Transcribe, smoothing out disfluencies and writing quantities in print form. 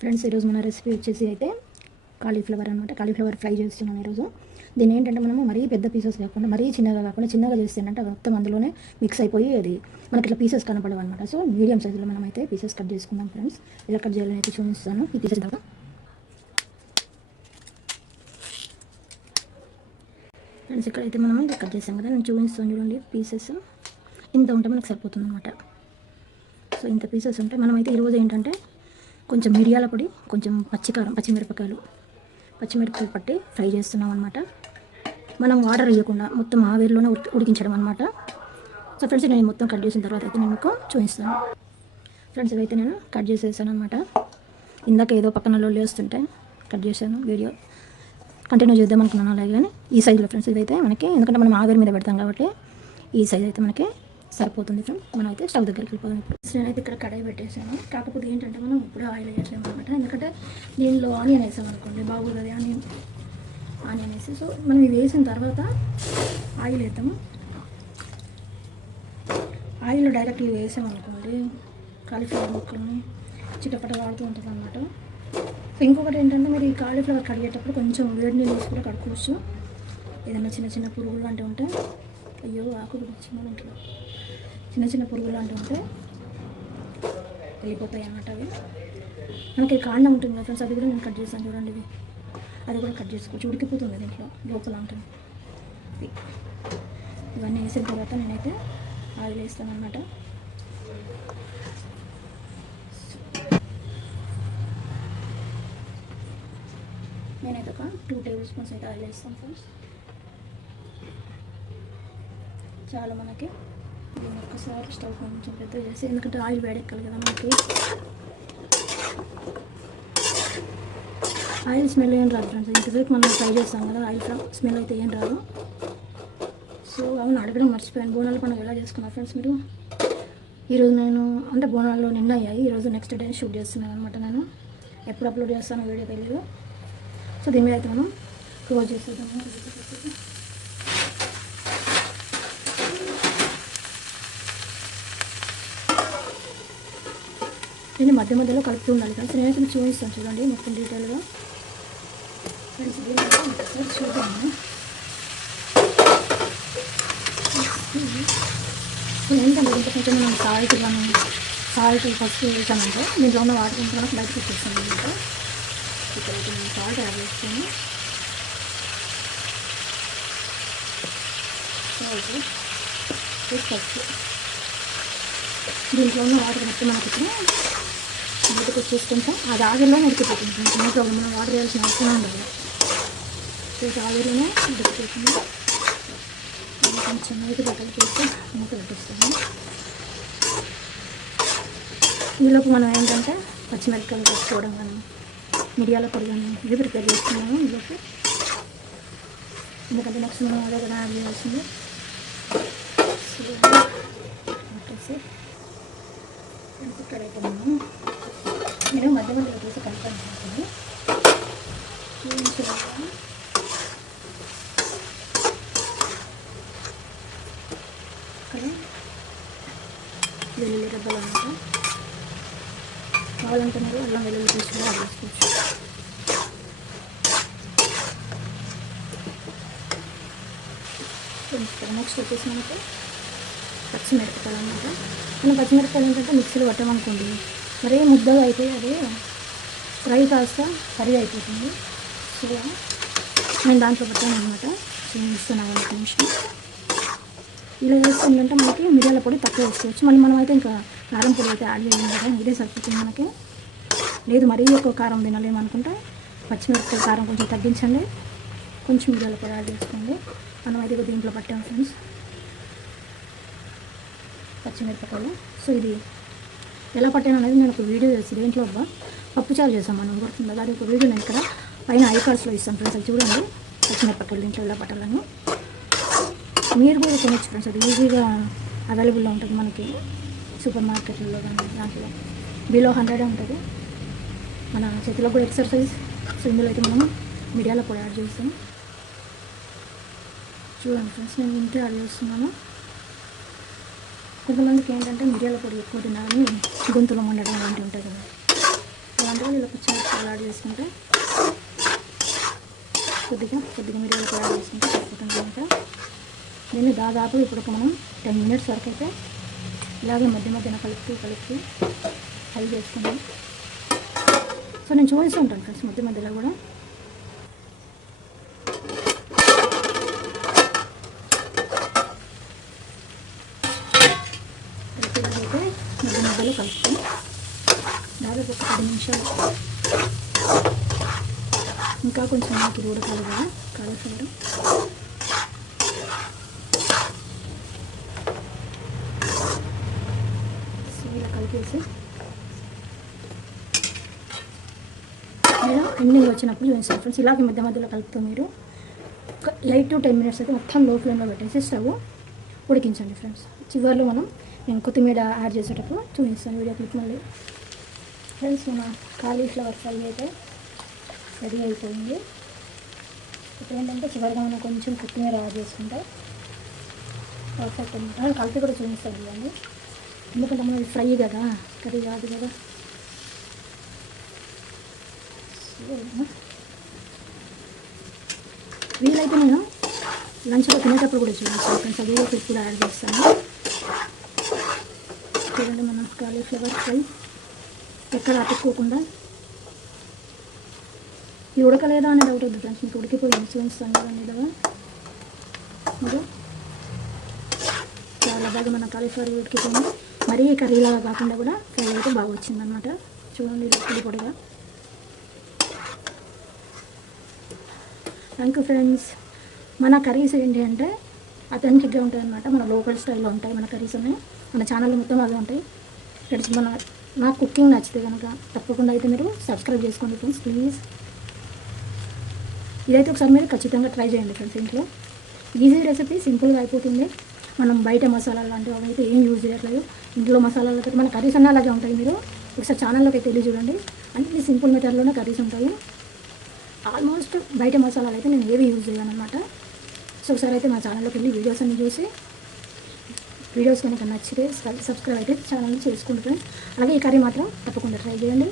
Friends ఈరోజు మన recipe వచ్చేసి అయితే కాలీఫ్లవర్ అనమాట. కాలీఫ్లవర్ ఫ్రై చేస్తున్నాను ఈరోజు. దీన్ని ఏంటంటే మనము మరీ పెద్ద పీసెస్ కాకుండా మరీ చిన్నగా కాకుండా చిన్నగా చేస్తుంటే మొత్తం అందులోనే మిక్స్ అయిపోయి అది మనకి ఇట్లా పీసెస్ కనపడవు అనమాట. సో మీడియం సైజులో మనం అయితే పీసెస్ కట్ చేసుకుందాం ఫ్రెండ్స్. ఇలా కట్ చేయాలని అయితే చూపిస్తాను. ఈ పీసెస్ తర్వాత ఫ్రెండ్స్ ఇక్కడైతే మనం ఇది కట్ చేసాం కదా, నేను చూపిస్తాను చూడండి. పీసెస్ ఇంత ఉంటే మనకు సరిపోతుంది అనమాట. సో ఇంత పీసెస్ ఉంటే మనమైతే ఈరోజు ఏంటంటే కొంచెం మిరియాల పొడి, కొంచెం పచ్చికారం, పచ్చిమిరపకాయలు పట్టి ఫ్రై చేస్తున్నాం అనమాట. మనం వాటర్ వేయకుండా మొత్తం ఆవిరిలోనే ఉడికించడం అనమాట. సో ఫ్రెండ్స్ నేను మొత్తం కట్ చేసిన తర్వాత అయితే నేను మీకు చూపిస్తాను. ఫ్రెండ్స్ ఇవైతే నేను కట్ చేసేసాను అనమాట. ఇందాక ఏదో పక్కన లొల్లి వస్తుంటే కట్ చేశాను. వీడియో కంటిన్యూ చేద్దాం అనుకున్నాను. అలాగే కానీ ఈ సైజులో ఫ్రెండ్స్ ఇదైతే మనకి, ఎందుకంటే మనం ఆవిరి మీద పెడతాం కాబట్టి ఈ సైజ్ అయితే మనకి సరిపోతుంది ఫ్రెండ్స్. మనం అయితే స్టవ్ దగ్గరికి వెళ్ళిపోదాం. ఇప్పుడు నేనైతే ఇక్కడ కడాయి పెట్టేసాను. కాకపోతే ఏంటంటే మనం ఇప్పుడు ఆయిల్ వేయట్లేము అనమాట. ఎందుకంటే దీనిలో ఆనియన్ వేసాం అనుకోండి బాగుంటుంది. ఆనియన్ వేసి సో మనం ఇవి వేసిన తర్వాత ఆయిల్ వేద్దాము. ఆయిల్ డైరెక్ట్ ఇవి వేసామనుకోండి కాలీఫ్లవర్ ముక్కల్ని చిట్టపట వాడుతూ ఉంటుంది అనమాట. సో ఇంకొకటి ఏంటంటే మీరు ఈ కాలీఫ్లవర్ కడిగేటప్పుడు కొంచెం వేడి నీళ్ళు వేసి కూడా కడుక్కోవచ్చు. ఏదైనా చిన్న చిన్న పురుగులు లాంటివి ఉంటే, అయ్యో ఆకు చిన్న ఇంట్లో చిన్న చిన్న పురుగులు లాంటివి ఉంటే వెళ్ళిపోతాయి అన్నమాట. అవి మనకి కాండం ఉంటుంది కదా ఫ్రెండ్స్, అది కూడా నేను కట్ చేస్తాను చూడండి. ఇది అది కూడా కట్ చేసుకోవచ్చు, ఉడికిపోతుంది దీంట్లో లోపల ఉంటుంది. ఇవన్నీ వేసిన తర్వాత నేనైతే ఆయిల్ వేస్తాను అన్నమాట. నేనైతే ఒక 2 టేబుల్ స్పూన్స్ అయితే ఆయిల్ వేస్తాను ఫ్రెండ్స్. చాలా మనకి దీన్ని ఒకసారి స్టవ్ కొంచెం పెద్ద చేసి, ఎందుకంటే ఆయిల్ వేడెక్కాలి కదా మనకి. ఆయిల్ స్మెల్ ఏం రాదు ఫ్రెండ్స్. ఇంతసేపు మనం ఫ్రై చేస్తాం కదా, ఆయిల్ స్మెల్ అయితే ఏం రాదు. సో అవును, అడగడం మర్చిపోయాను. బోనాల పండుగ ఎలా చేసుకున్నారు ఫ్రెండ్స్ మీరు? ఈరోజు నేను అంటే బోనాల్లో నిన్న అయ్యాయి, ఈరోజు నెక్స్ట్ డే షూట్ చేస్తున్నాను అనమాట. నేను ఎప్పుడు అప్లోడ్ చేస్తానో వీడియో తెలియదు. సో దీని మీద అయితే మనం క్లోజ్ చేసేద్దాము. నేను మధ్య మధ్యలో కలుపుతూ ఉండాలి ఫ్రెండ్స్. నేనైతే మీకు చూపిస్తాను చూడండి మొత్తం డీటెయిల్గా. ఫ్రెండ్స్ ఒకసారి చూద్దాము. ఏంటంటే ఇంత కొంచెం మనం సాల్ట్ ఫస్ట్ వేసామంటే దీంట్లో ఉన్న వాటర్ కొంచెం మనకు బయటకు వచ్చేస్తాను అనమాట. ఇక్కడైతే నేను సాల్ట్ యాడ్ చేస్తాను. ఫస్ట్ దీంట్లో ఉన్న వాటర్ మొత్తం మనకి ఇప్పుడు బయటకు వచ్చేసుకుంటాం. అది ఆవిరిలో ఉడికిపోతుంది. నో ప్రాబ్లం, మనం వాటర్ వేయాల్సిన అవసరం ఉండదు. సో ఆవిరిలోనే ఉడికిపోతుంది. కొంచెం అయితే బట్టలు చేసి మూత పెట్టేస్తాము. ఈలోపు మనం ఏంటంటే పచ్చిమిరపకాయలు కట్టుకోవడం కానీ మిరియాల పొడి కానీ ఇవి ప్రిపేర్ చేస్తున్నాము ఈలోపు. ఎందుకంటే నెక్స్ట్ మనం అదే కదా యాడ్ చేయాల్సింది. వచ్చేసి ఇక్కడైతే నేను మధ్య మధ్యలో తీసి కలిపాను అనుకోండి. ఇక్కడ వెల్లుల్లి రబ్బలు అనమాట. కావాలంటే మీరు అల్లం వెల్లుల్లి పేస్ట్ కూడా యాడ్ చేసుకోవచ్చు. నెక్స్ట్ వచ్చేసి మనకి పచ్చిమిరపకాయలు అనమాట. మనం పచ్చిమిరపకాయలు ఏంటంటే మిక్సీలో పట్టామనుకోండి మరీ ముద్దగా అయితే అది ఫ్రై కాస్త కర్రీ అయిపోతుంది. సో నేను దాంట్లో పట్టాను అనమాట. చూపిస్తున్నాను ఒక నిమిషం. ఇలా వేస్తుందంటే మనకి మిరియాల పొడి తక్కువ వేసుకోవచ్చు. మళ్ళీ మనం అయితే ఇంకా కారం పొడి అయితే యాడ్ చేయాలి కదా, ఇదే సరిపోతుంది మనకి. లేదు మరీ ఎక్కువ కారం తినలేము అనుకుంటే పచ్చిమిరపకాయ కారం కొంచెం తగ్గించండి, కొంచెం మిరియాల పొడి యాడ్ చేసుకోండి. మనం అయితే దీంట్లో పట్టాము ఫ్రెండ్స్ పచ్చిమిరపకాయలు. సో ఇది ఎలా పట్టాను అనేది నేను ఒక వీడియో చేసి దేంట్లో పప్పుచారు చేసాం మనం గుర్తుందా, అది ఒక వీడియో నేను ఇక్కడ పైన ఐకార్డ్స్లో ఇస్తాను ఫ్రెండ్స్. అది చూడండి పచ్చిమిరపకాయలు దీంట్లో ఎలా పట్టాలని. మీరు కూడా కొనవచ్చు ఫ్రెండ్స్, అది ఈజీగా అవైలబుల్లో ఉంటుంది మనకి సూపర్ మార్కెట్లలో కానీ దాంట్లో బిలో 100 ఉంటుంది. మన చేతిలో కూడా ఎక్సర్సైజ్. సో ఇందులో అయితే మనం మిరియాల పొడి యాడ్ చేస్తాం. చూడండి ఫ్రెండ్స్ నేను ఇంతే యాడ్ చేస్తున్నాను. కొంతమందికి ఏంటంటే మిరియాల పొడి ఎక్కువ తినాలని గొంతులో మండడం అలాంటివి ఉంటుంది కదా, కావాలంటే ఇలా పచ్చిమిరపకాయలు యాడ్ చేసుకుంటే కొద్దిగా మిరియాలు కూడా యాడ్ చేసుకుంటే సరిపోతుంది అనమాట. దీన్ని దాదాపు ఇప్పుడు మనం 10 మినిట్స్ వరకు అయితే ఇలాగే మధ్యన కలుపుతూ ఫ్రై చేసుకుంటాం. సో నేను చూపిస్తూ ఉంటాను ఫ్రెండ్స్ మధ్యలో కూడా. ఇలాగైతే మధ్యలో కలుపుతాం దాదాపు ఒక 10 నిమిషాలు. ఇంకా కొంచెం మనకి ఉడకాలి కదా కాలీఫ్లవర్. సో ఇలా కలిపేసి నేను ఎండింగ్ వచ్చినప్పుడు చూపిస్తాను ఫ్రెండ్స్. ఇలాగే మధ్యలో కలుపుతూ మీరు ఒక 8 to 10 మినిట్స్ అయితే మొత్తం లో ఫ్లేమ్లో పెట్టేసి స్టవ్ ఉడికించండి ఫ్రెండ్స్. చివరిలో నేను కొత్తిమీర యాడ్ చేసేటప్పుడు చూపిస్తాను వీడియో క్లిప్ మళ్ళీ. ఫ్రెండ్స్ మన కాలీఫ్లవర్ ఫ్రై అయితే రెడీ అయిపోయింది. ఇప్పుడు ఏంటంటే చివరిగా మనం కొంచెం కొత్తిమీర యాడ్ చేసుకుంటే పర్ఫెక్ట్ అనమాట. కలిపి కూడా చూపిస్తాను చూడండి, ఎందుకంటే మనం ఫ్రై కదా, కర్రీ కాదు కదా. వీలైతే నేను లంచ్లో తినేటప్పుడు కూడా చూపిస్తాను ఫ్రెండ్స్. అది కూడా ఇప్పుడు యాడ్ చేస్తాను. చూడండి మన కాలీఫ్లవర్ ఫ్రై ఎక్కడ అతుక్కోకుండా. ఇది ఉడకలేదా అని డౌట్ వద్దు ఫ్రెండ్స్, మీకు ఉడికిపోయింది చూపిస్తాను కదండి. ఇలాగా మీరు చాలా బాగా మన కాలీఫ్లవర్ ఉడికిపోయింది. మరీ కర్రీలాగా కాకుండా కూడా ఫ్రై అయితే బాగా వచ్చిందనమాట. చూడండి ఇది పొడిగా. Thank you friends. మన కర్రీస్ ఏంటి అంటే అథెంటిక్గా ఉంటాయి అన్నమాట. మన లోకల్ స్టైల్లో ఉంటాయి మన కర్రీస్ అన్నీ. మన ఛానల్లో మొత్తం అదే ఉంటాయి ఫ్రెండ్స్. నా కుకింగ్ నచ్చితే కనుక తప్పకుండా అయితే మీరు సబ్స్క్రైబ్ చేసుకోండి ఫ్రెండ్స్ ప్లీజ్. ఇదైతే ఒకసారి మీరు ఖచ్చితంగా ట్రై చేయండి ఫ్రెండ్స్. ఇంట్లో ఈజీ రెసిపీ, సింపుల్గా అయిపోతుంది. మనం బయట మసాలాలు లాంటివి అవి అయితే ఏం యూజ్ చేయట్లేదు. ఇంట్లో మసాలాలతో మన కర్రీస్ అన్నీ అలాగే ఉంటాయి. మీరు ఒకసారి ఛానల్లోకి అయితే వెళ్ళి చూడండి, అన్ని సింపుల్ మెథడ్లోనే కర్రీస్ ఉంటాయి. ఆల్మోస్ట్ బయట మసాలాలు అయితే నేను ఏవి యూజ్ చేయను అనమాట. సో ఒకసారి అయితే మా ఛానల్లోకి వెళ్ళి వీడియోస్ అన్ని చూసి వీడియోస్ కనుక నచ్చితే సబ్స్క్రైబ్ అయితే ఛానల్ని చేసుకుంటాను. అలాగే ఈ కర్రీ మాత్రం తప్పకుండా ట్రై చేయండి.